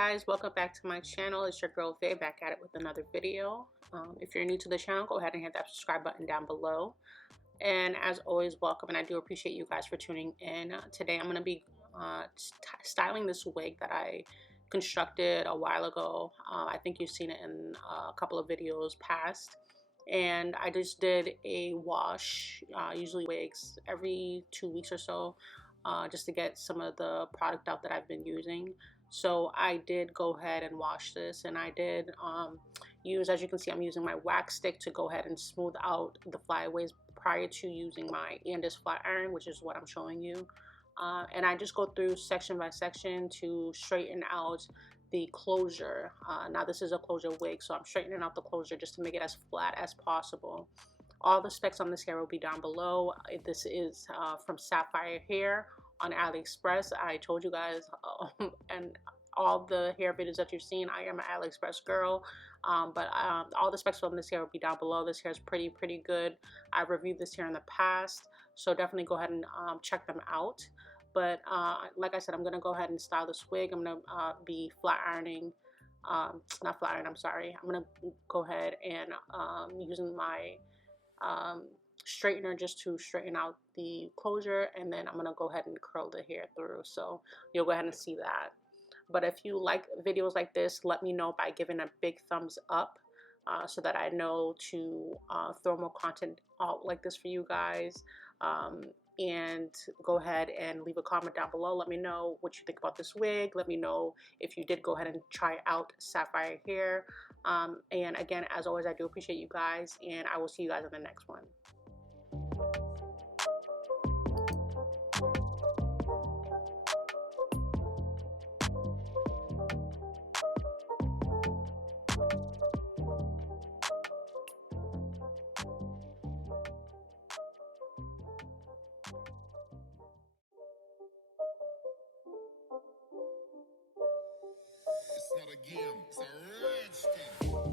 guys, welcome back to my channel. It's your girl Vae back at it with another video. If you're new to the channel, go ahead and hit that subscribe button down below. And as always, welcome, and I do appreciate you guys for tuning in. Today I'm going to be styling this wig that I constructed a while ago. I think you've seen it in a couple of videos past. And I just did a wash, usually wigs every 2 weeks or so, just to get some of the product out that I've been using. So I did go ahead and wash this, and I did use, as you can see, I'm using my wax stick to go ahead and smooth out the flyaways prior to using my Andis flat iron, which is what I'm showing you. And I just go through section by section to straighten out the closure. Now this is a closure wig, so I'm straightening out the closure just to make it as flat as possible. All the specs on this hair will be down below. This is from Sapphire hair on Aliexpress. I told you guys, and all the hair videos that you've seen, I am an Aliexpress girl. But all the specs from this hair will be down below. This hair is pretty good. I've reviewed this hair in the past, so definitely go ahead and check them out. But like I said, I'm gonna go ahead and style this wig. I'm gonna be flat ironing, not flat iron, I'm sorry. I'm gonna go ahead and using my straightener just to straighten out the closure, and then I'm gonna go ahead and curl the hair through, so you'll go ahead and see that. But if you like videos like this, let me know by giving a big thumbs up so that I know to throw more content out like this for you guys. And go ahead and leave a comment down below. Let me know what you think about this wig. Let me know if you did go ahead and try out Sapphire hair. And again, as always, I do appreciate you guys, and I will see you guys in the next one. It's not a game, it's a rich thing.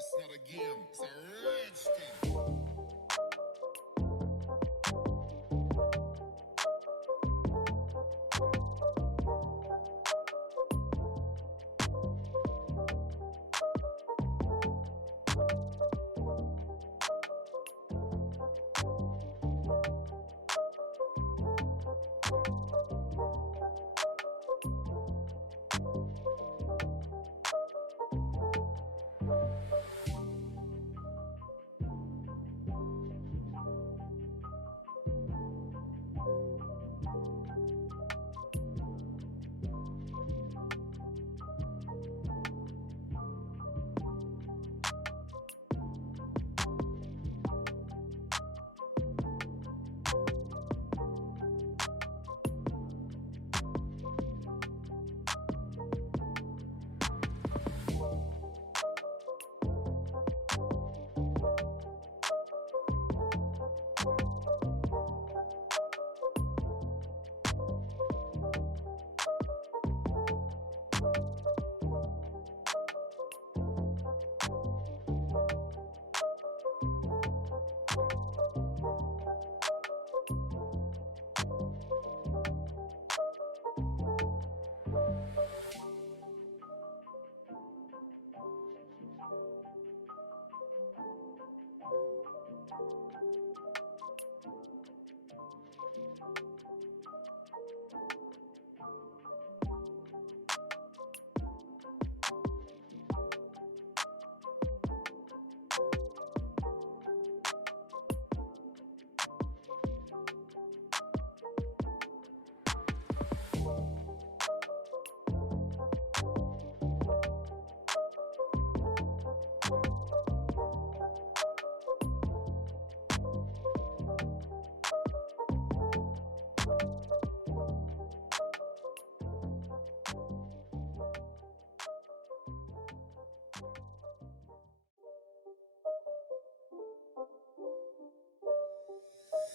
It's not a game, it's a rich thing.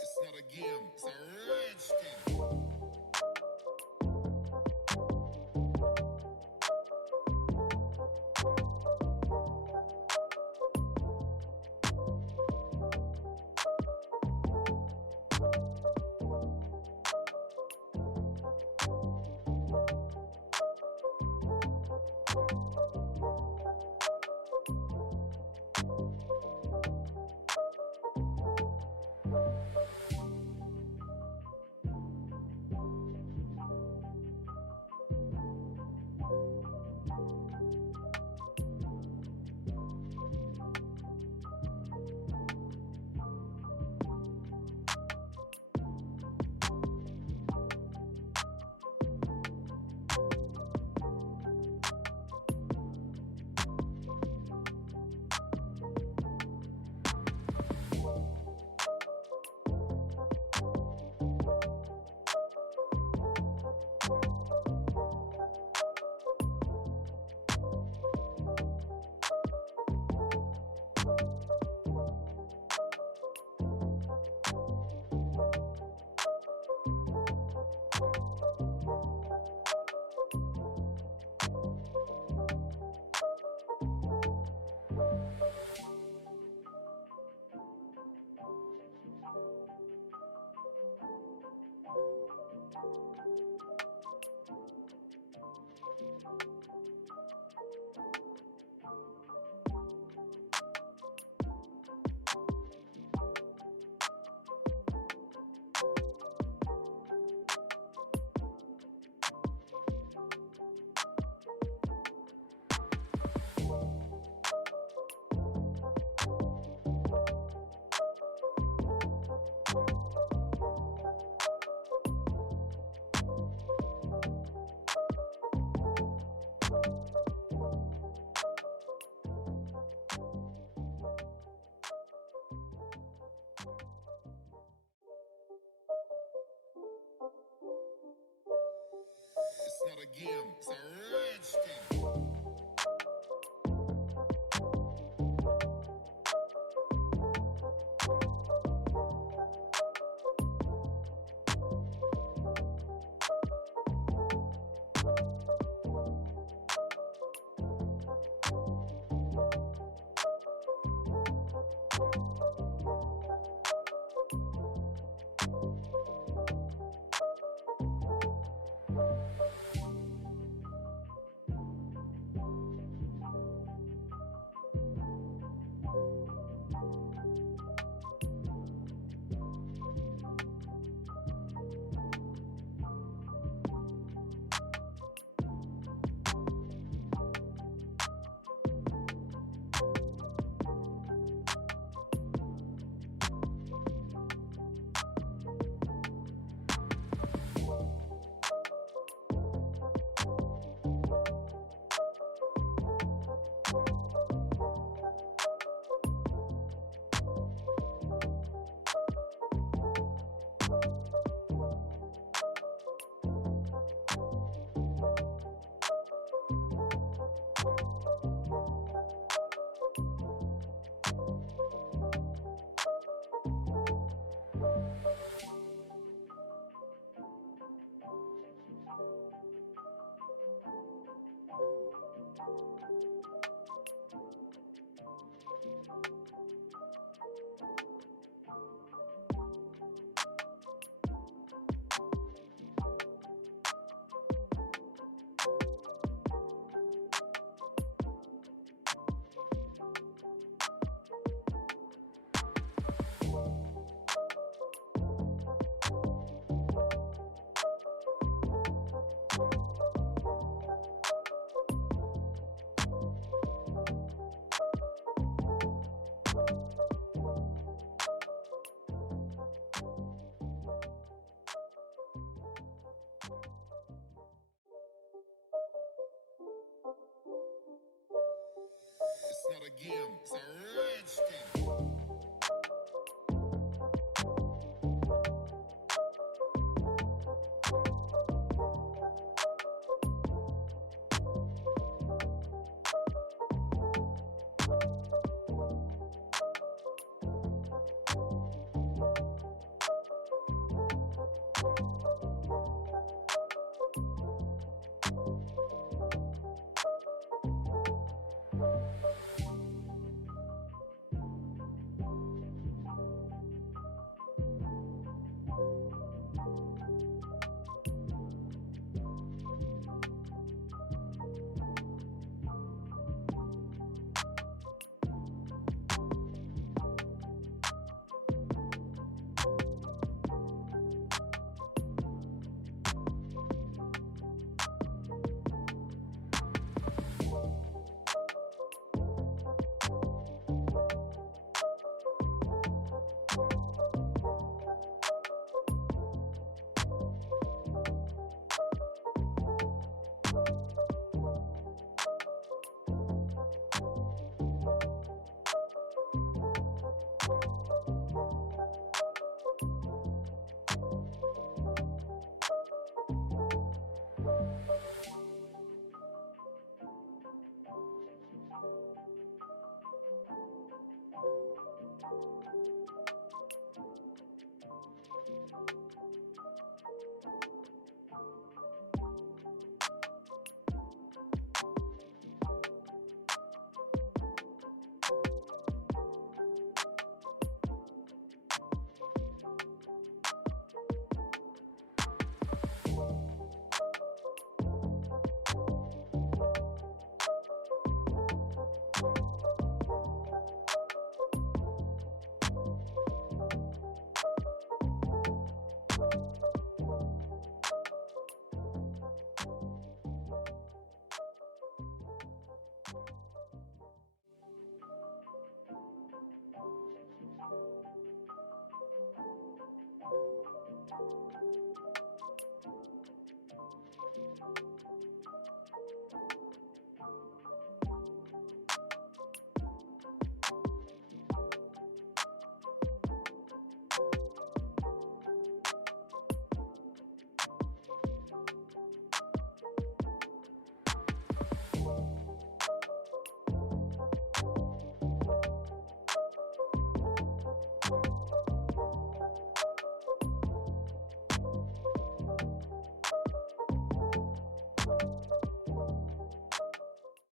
It's not a game, it's a rich thing. It's not a game, it's a rich thing. game, it's a rich thing.